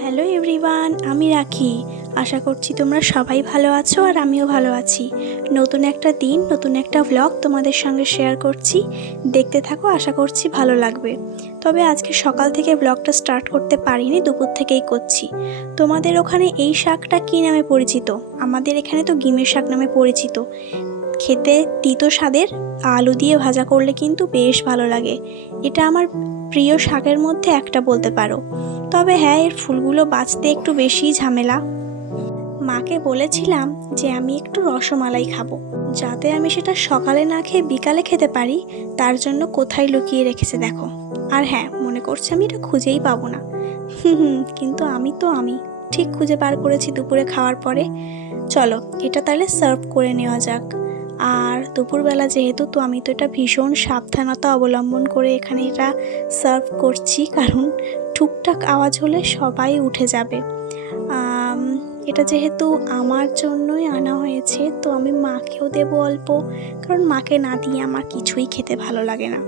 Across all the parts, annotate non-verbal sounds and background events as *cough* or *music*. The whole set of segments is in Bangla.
হ্যালো এভরিওয়ান, আমি রাখি। আশা করছি তোমরা সবাই ভালো আছো আর আমিও ভালো আছি। নতুন একটা দিন, নতুন একটা ভ্লগ তোমাদের সঙ্গে শেয়ার করছি। দেখতে থাকো, আশা করছি ভালো লাগবে। তবে আজকে সকাল থেকে ব্লগটা স্টার্ট করতে পারিনি, দুপুর থেকেই করছি। তোমাদের ওখানে এই শাকটা কী নামে পরিচিত? আমাদের এখানে তো গিমের শাক নামে পরিচিত। খেতে তিতো স্বাদের আলু দিয়ে ভাজা করলে কিন্তু বেশ ভালো লাগে। এটা আমার প্রিয় শাকের মধ্যে একটা বলতে পারো। তবে হ্যাঁ এর ফুলগুলো বাঁচতে একটু বেশি ঝামেলা। মাকে বলেছিলাম যে আমি একটু রসমালাই খাব, যাতে আমি সেটা সকালে না খেয়ে বিকালে খেতে পারি। তার জন্য কোথায় লুকিয়ে রেখেছে দেখো। আর হ্যাঁ মনে করছে আমি এটা খুঁজেই পাবো না। হুম কিন্তু আমি তো আমি। ঠিক খুঁজে বার করেছি দুপুরে খাওয়ার পরে। চলো, এটা তাহলে সার্ভ করে নেওয়া যাক। আর দুপুরবেলা যেহেতু, তো আমি তো এটা ভীষণ সাবধানতা অবলম্বন করে এখানে এটা সার্ভ করছি। কারণ টুকটাক আওয়াজ হলে সবাই উঠে যাবে। এটা যেহেতু আমার জন্যই আনা হয়েছে, তো আমি মাকেও দেব অল্প। কারণ মাকে না দিয়ে আমার কিছুই খেতে ভালো লাগে না।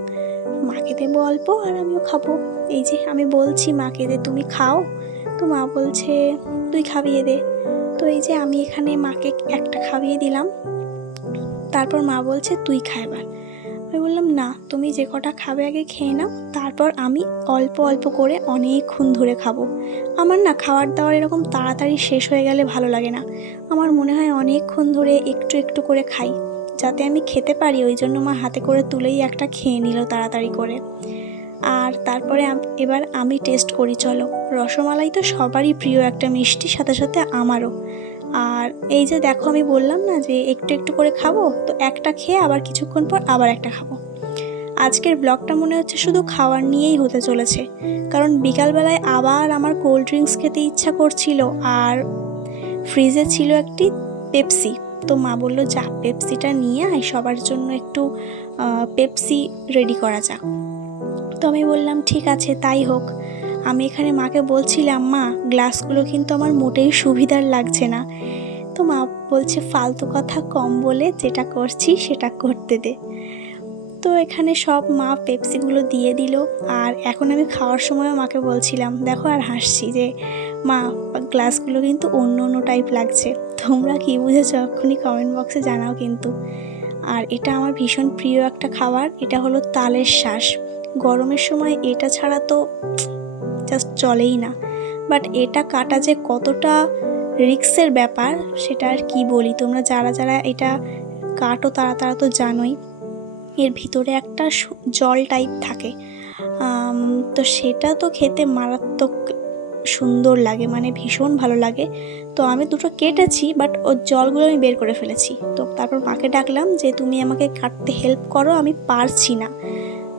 মাকে দেবো অল্প আর আমিও খাব। এই যে আমি বলছি মাকে যে, তুমি খাও? তো মা বলছে, তুই খাবিয়ে দে। তো এই যে আমি এখানে মাকে একটা খাইয়ে দিলাম। তারপর মা বলছে, তুই খা এবার। আমি বললাম, না, তুমি যে কটা খাবে আগে খেয়ে নাও, তারপর আমি অল্প অল্প করে অনেকক্ষণ ধরে খাব। আমার না খাওয়ার দাওয়ার এরকম তাড়াতাড়ি শেষ হয়ে গেলে ভালো লাগে না। আমার মনে হয় অনেকক্ষণ ধরে একটু একটু করে খাই, যাতে আমি খেতে পারি। ওই জন্য মা হাতে করে তুলেই একটা খেয়ে নিল তাড়াতাড়ি করে। আর তারপরে এবার আমি টেস্ট করি, চলো। রসমালাই তো সবারই প্রিয়, একটা মিষ্টি, সাথে সাথে আমারও। আর এই যে দেখো আমি বললাম না যে একটু একটু করে খাব, তো একটা খেয়ে আবার কিছুক্ষণ পর আবার একটা খাব। আজকের ব্লগটা মনে হচ্ছে শুধু খাওয়ার নিয়েই হতে চলেছে, কারণ বিকালবেলায় আবার আমার কোল্ড ড্রিঙ্কস খেতে ইচ্ছা করছিল আর ফ্রিজে ছিল একটি পেপসি তো মা বলল, যা পেপসিটা নিয়ে আয়, সবার জন্য একটু পেপসি রেডি করা যাক। তো আমি বললাম, ঠিক আছে, তাই হোক। আমি এখানে মাকে বলছিলাম, মা, গ্লাসগুলো কিন্তু আমার মোটেই সুবিধার লাগছে না। তো মা বলছে, ফালতু কথা কম বলে যেটা করছি সেটা করতে দে। তো এখানে সব মা পেপসিগুলো দিয়ে দিল, আর এখন আমি খাওয়ার সময়ও মাকে বলছিলাম, দেখো আর হাসছি যে, মা, গ্লাসগুলো কিন্তু অন্য অন্য টাইপ লাগছে। তোমরা কি বুঝেছ? এক্ষুনি কমেন্ট বক্সে জানাও কিন্তু। আর এটা আমার ভীষণ প্রিয় একটা খাবার, এটা হলো তালের শ্বাস। গরমের সময় এটা ছাড়া তো জাস্ট চলেই না। বাট এটা কাটা যে কতটা রিক্সের ব্যাপার, সেটা আর কি বলি? তোমরা যারা যারা এটা কাটো, তারা তারা তো জানোই। এর ভিতরে একটা জল টাইপ থাকে। তো সেটা তো খেতে মারাত্মক সুন্দর লাগে মানে ভীষণ ভালো লাগে। তো আমি দুটো কেটেছি বাট ওর জলগুলো আমি বের করে ফেলেছি। তো তারপর মাকে ডাকলাম যে, তুমি আমাকে কাটতে হেল্প করো, আমি পারছি না।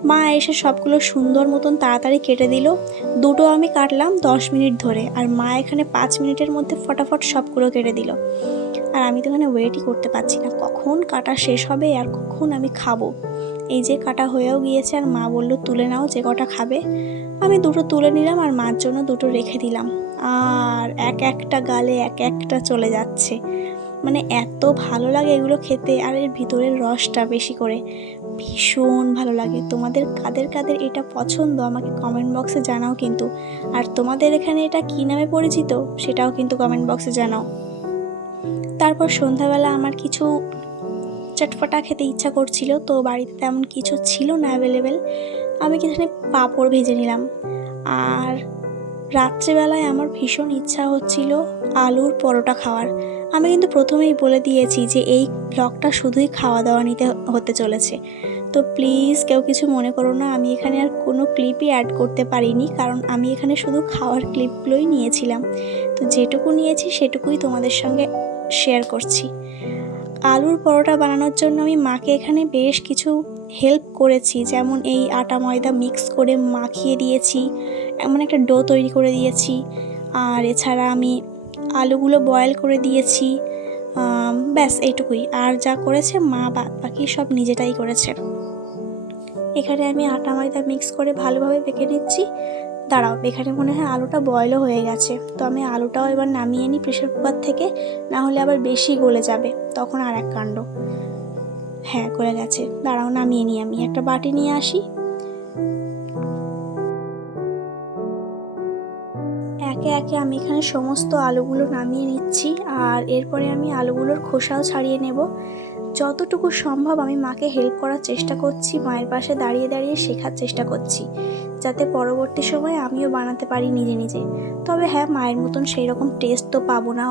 মা এসে সবগুলো সুন্দর মতন তাড়াতাড়ি কেটে দিল। দুটো আমি কাটলাম দশ মিনিট ধরে আর মা এখানে পাঁচ মিনিটের মধ্যে ফটাফট সবগুলো কেটে দিল। আর আমি তো এখানে ওয়েটই করতে পারছি না। কখন কাটা শেষ হবে আর কখন আমি খাব? এই যে কাটা হয়েও গিয়েছে আর মা বলল, তুলে নাও, যে কটা খাবে। আমি দুটো তুলে নিলাম আর মার জন্য দুটো রেখে দিলাম। আর এক একটা গালে এক একটা চলে যাচ্ছে। মানে এত ভালো লাগে এগুলো খেতে আর এর ভিতরের রসটা বেশি করে। ভীষণ ভালো লাগে। তোমাদের কাদের কাদের এটা পছন্দ আমাকে কমেন্ট বক্সে জানাও কিন্তু। আর তোমাদের এখানে এটা কী নামে পরিচিত সেটাও কিন্তু কমেন্ট বক্সে জানাও। তারপর সন্ধ্যাবেলা আমার কিছু চটপটা খেতে ইচ্ছা করছিল, তো বাড়িতে তেমন কিছু ছিল না অ্যাভেলেবেল আমি এখানে পাঁপড় ভেজে নিলাম। আর রাত্রেবেলায় আমার ভীষণ ইচ্ছা হচ্ছিল আলুর পরোটা খাওয়ার। আমি কিন্তু প্রথমেই বলে দিয়েছি যে এই ব্লগটা শুধুই খাওয়া দাওয়া নিতে হতে চলেছে। তো প্লিজ কেউ কিছু মনে করো না, আমি এখানে আর কোনো ক্লিপই অ্যাড করতে পারিনি, কারণ আমি এখানে শুধু খাওয়ার ক্লিপগুলোই নিয়েছিলাম। তো যেটুকু নিয়েছি সেটুকুই তোমাদের সঙ্গে শেয়ার করছি। আলুর পরোটা বানানোর জন্য আমি মাকে এখানে বেশ কিছু হেল্প করেছি। যেমন এই আটা ময়দা মিক্স করে মাখিয়ে দিয়েছি, এমন একটা ডো তৈরি করে দিয়েছি। আর এছাড়া আমি আলুগুলো বয়েল করে দিয়েছি। ব্যাস, এইটুকুই। আর যা করেছে মা বাকি সব নিজেটাই করেছে। এখানে আমি আটা ময়দা মিক্স করে ভালোভাবে বেঁকে নিচ্ছি। দাঁড়াও, এখানে মনে হয় আলুটা বয়লও হয়ে গেছে। তো আমি আলুটাও এবার নামিয়ে নিই প্রেশার কুকার থেকে না হলে আবার বেশি গলে যাবে। তখন আর এক কাণ্ড। হ্যাঁ গলে গেছে। দাঁড়াও, নামিয়ে নিই আমি। একটা বাটি নিয়ে আসি। একে একে আমি এখানে সমস্ত আলুগুলো নামিয়ে নিচ্ছি, আর এরপরে আমি আলুগুলোর খোসাও ছাড়িয়ে নেব। যতটুকু সম্ভব আমি মাকে হেল্প করার চেষ্টা করছি, মায়ের পাশে দাঁড়িয়ে দাঁড়িয়ে শেখার চেষ্টা করছি, যাতে পরবর্তী সময়ে আমিও বানাতে পারি নিজে নিজে। তবে হ্যাঁ মায়ের মতন সেই রকম টেস্ট তো পাবো না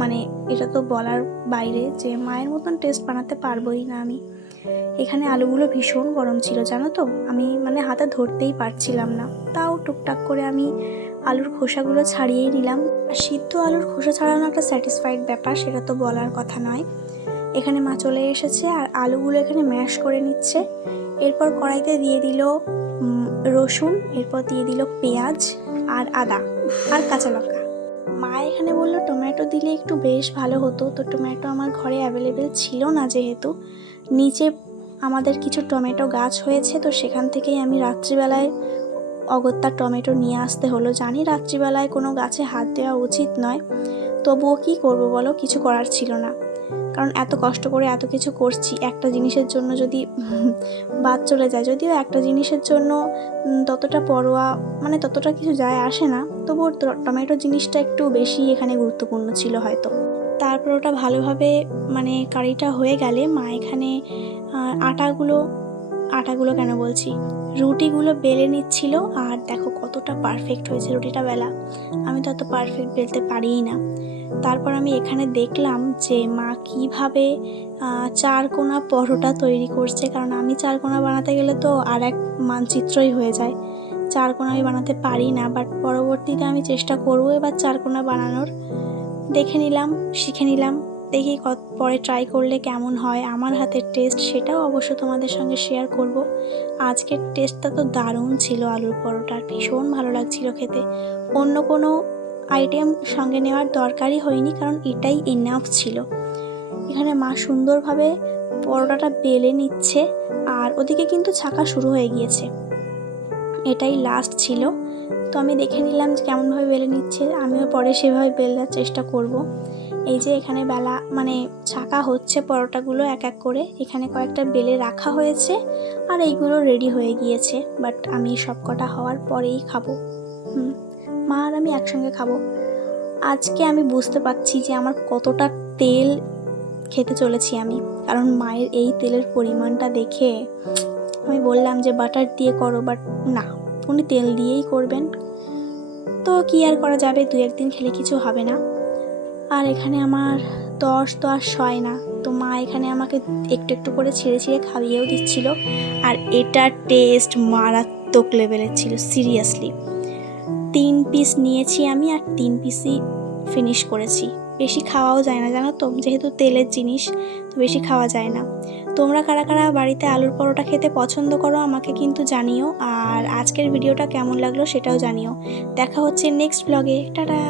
মানে এটা তো বলার বাইরে যে মায়ের মতন টেস্ট বানাতে পারবোই না আমি। এখানে আলুগুলো ভীষণ গরম ছিল, জানো তো? আমি মানে হাতে ধরতেই পারছিলাম না। তাও টুকটাক করে আমি আলুর খোসাগুলো ছাড়িয়েই নিলাম। আর সিদ্ধ আলুর খোসা ছাড়ানো একটা স্যাটিসফাইড ব্যাপার, সেটা তো বলার কথা নয়। এখানে মা চলে এসেছে আর আলুগুলো এখানে ম্যাশ করে নিচ্ছে। এরপর কড়াইতে দিয়ে দিল রসুন, এরপর দিয়ে দিল পেঁয়াজ আর আদা আর কাঁচা লঙ্কা। মা এখানে বলল টমেটো দিলে একটু বেশ ভালো হতো। তো টমেটো আমার ঘরে অ্যাভেলেবেল ছিল না যেহেতু। নিচে আমাদের কিছু টমেটো গাছ হয়েছে, তো সেখান থেকেই আমি রাত্রিবেলায় অগত্যা টমেটো নিয়ে আসতে হলো। জানি রাত্রিবেলায় কোনো গাছে হাত দেওয়া উচিত নয়। তবুও কী করব বলো? কিছু করার ছিল না। কারণ এত কষ্ট করে এত কিছু করছি, একটা জিনিসের জন্য যদি *laughs* বাদ চলে যায়, যদিও একটা জিনিসের জন্য ততটা পরোয়া মানে ততটা কিছু যায় আসে না, তবুও টমেটো জিনিসটা একটু বেশি এখানে গুরুত্বপূর্ণ ছিল হয়তো। তারপর ওটা ভালোভাবে মানে কারিটা হয়ে গেলে মা এখানে আটাগুলো আটাগুলো কেন বলছি? রুটিগুলো বেলে নিচ্ছিল আর দেখো কতটা পারফেক্ট হয়েছে রুটিটা বেলা। আমি তো অত পারফেক্ট বেলতে পারিই না। তারপর আমি এখানে দেখলাম যে মা কীভাবে চারকোনা পরোটা তৈরি করছে। কারণ আমি চারকোনা বানাতে গেলে তো আর এক মানচিত্রই হয়ে যায়। চারকোনা আমি বানাতে পারি না বাট পরবর্তীতে আমি চেষ্টা করব এবার চারকোনা বানানোর। দেখে নিলাম, শিখে নিলাম। দেখি পরে ট্রাই করলে কেমন হয়। আমার হাতের টেস্ট সেটাও অবশ্য তোমাদের সঙ্গে শেয়ার করব। আজকের টেস্টটা তো দারুণ ছিল আলুর পরোটার। ভীষণ ভালো লাগছিল খেতে। অন্য কোনো আইটেম সঙ্গে নেওয়ার দরকারই হয়নি কারণ এটাই ইনাফ ছিল। এখানে মা সুন্দরভাবে পরোটাটা বেলে নিচ্ছে আর ওদিকে কিন্তু ছাকা শুরু হয়ে গিয়েছে। এটাই লাস্ট ছিল। তো আমি দেখে নিলাম যে কেমনভাবে বেলে নিচ্ছে। আমিও পরে সেভাবে বেলার চেষ্টা করব। এই যে এখানে বেলা মানে ছাকা হচ্ছে পরোটাগুলো এক এক করে। এখানে কয়েকটা বেলে রাখা হয়েছে আর এইগুলো রেডি হয়ে গিয়েছে বাট আমি সব কটা হওয়ার পরেই খাব। হুম, মা আর আমি একসঙ্গে খাব। আজকে আমি বুঝতে পারছি যে আমার কতটা তেল খেতে চলেছি আমি, কারণ মায়ের এই তেলের পরিমাণটা দেখে আমি বললাম যে বাটার দিয়ে করো বাট না, উনি তেল দিয়েই করবেন। তো কি আর করা যাবে? দু একদিন খেলে কিছু হবে না। আর এখানে আমার দশ তো আর সয় না। তো মা এখানে আমাকে একটু একটু করে ছিঁড়ে ছিঁড়ে খাইয়েও দিচ্ছিল। আর এটার টেস্ট মারাত্মক লেভেলের ছিল সিরিয়াসলি তিন পিস নিয়েছি আমি আর তিন পিসই ফিনিশ করেছি। বেশি খাওয়াও যায় না, জানো তো? যেহেতু তেলের জিনিস, তো বেশি খাওয়া যায় না। তোমরা কারা কারা বাড়িতে আলুর পরোটা খেতে পছন্দ করো আমাকে কিন্তু জানিও। আর আজকের ভিডিওটা কেমন লাগল সেটাও জানিও। দেখা হচ্ছে নেক্সট ব্লগে টাটা!